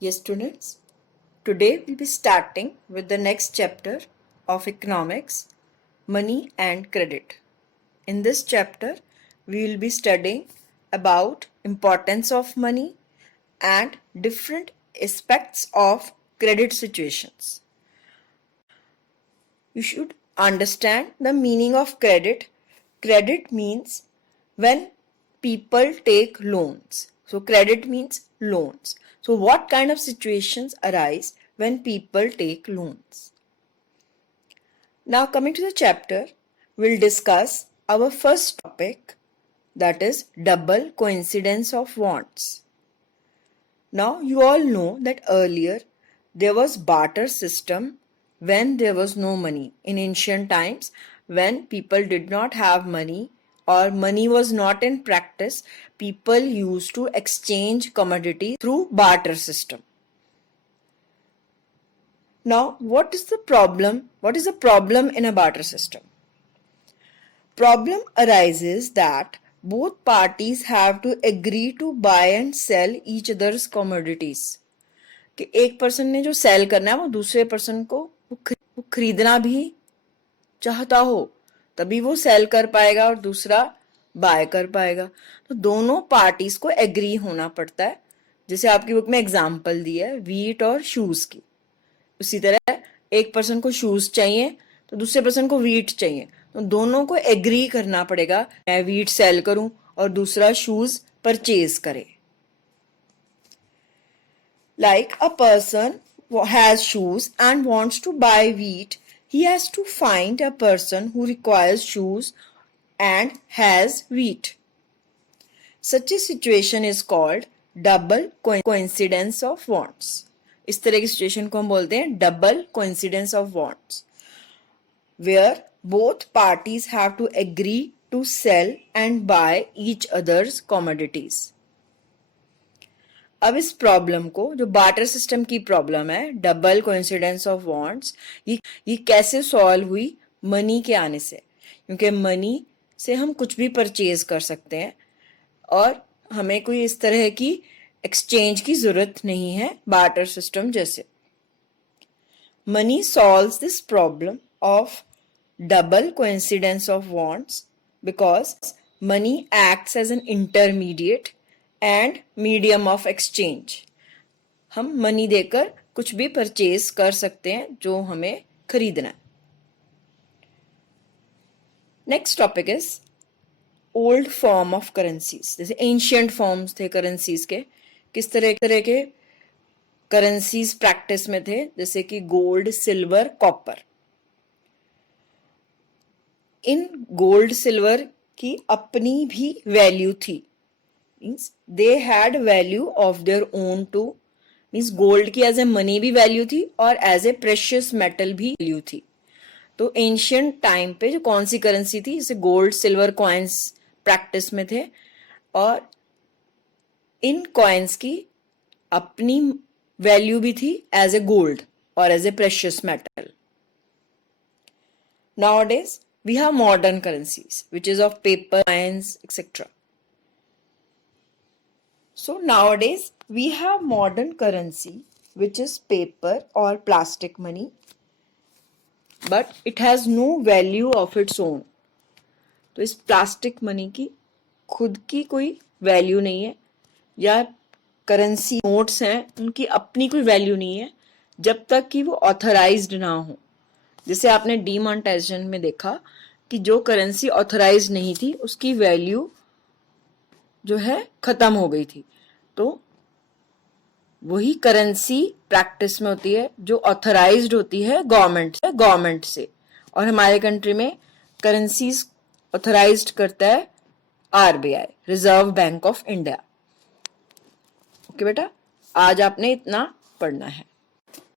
Yes, students. Today we'll be starting with the next chapter of economics, money and credit. In this chapter, we will be studying about importance of money and different aspects of credit situations. You should understand the meaning of credit. Credit means when people take loans. So credit means loans. So what kind of situations arise when people take loans? Now coming to the chapter, we'll discuss our first topic, that is double coincidence of wants. Now you all know that earlier there was barter system when there was no money. In ancient times, when people did not have money or money was not in practice, people used to exchange commodities through barter system. Now, what is the problem? What is the problem in a barter system? Problem arises that both parties have to agree to buy and sell each other's commodities. कि एक person ने जो cell करना है वो दूसरे person को वो खरीदना भी चाहता हो तभी वो सेल कर पाएगा और दूसरा बाय कर पाएगा. तो दोनों पार्टीज को एग्री होना पड़ता है. जैसे आपकी बुक में एग्जांपल दिया है वीट और शूज की, उसी तरह एक पर्सन को शूज चाहिए तो दूसरे पर्सन को वीट चाहिए. तो दोनों को एग्री करना पड़ेगा, मैं वीट सेल करूं और दूसरा शूज परचेज करे. Like a person has shoes and wants to buy wheat, he has to find a person who requires shoes and has wheat. Such a situation is called double coincidence of wants. इस तरह की situation को हम बोलते हैं double coincidence of wants, where both parties have to agree to sell and buy each other's commodities. अब इस problem को, जो बार्टर सिस्टम की प्रॉब्लम है डबल कोइंसिडेंस ऑफ वांट्स, ये कैसे सॉल्व हुई? मनी के आने से. क्योंकि मनी से हम कुछ भी परचेज कर सकते हैं और हमें कोई इस तरह की एक्सचेंज की जरूरत नहीं है बार्टर सिस्टम जैसे. Money solves this problem of double coincidence of wants because money acts as an intermediate and medium of exchange. हम मनी देकर कुछ भी परचेज कर सकते हैं जो हमें खरीदना है. Next topic is old form of currencies. जैसे एंशियंट फॉर्म्स थे करेंसीज के, किस तरह के करेंसीज प्रैक्टिस में थे, जैसे कि gold, silver, copper. In gold silver की अपनी भी वैल्यू थी. Means they had value of their own too. Means gold की एज ए मनी भी वैल्यू थी और एज ए प्रेशियस मेटल भी वैल्यू थी. तो एंशियंट टाइम पे जो कौन सी करेंसी थी, जैसे गोल्ड, सिल्वर कॉइन्स प्रैक्टिस में थे और इन कॉइन्स की अपनी वैल्यू भी थी एज ए गोल्ड और as a precious metal. Nowadays we have modern currencies which is of paper, coins, etc. So nowadays we have modern currency which is paper or plastic money, but it has no value of its own. तो इस plastic money की खुद की कोई value नहीं है, या currency notes हैं उनकी अपनी कोई वैल्यू नहीं है जब तक कि वो ऑथराइज्ड ना हो. जैसे आपने डीमोनेटाइजेशन में देखा कि जो करेंसी ऑथराइज्ड नहीं थी उसकी वैल्यू जो है खत्म हो गई थी. तो वही करेंसी प्रैक्टिस में होती है जो ऑथराइज्ड होती है गवर्नमेंट से. और हमारे कंट्री में करेंसीज ऑथराइज्ड करता है RBI, reserve bank of India. Okay बेटा, आज आपने इतना पढ़ना है.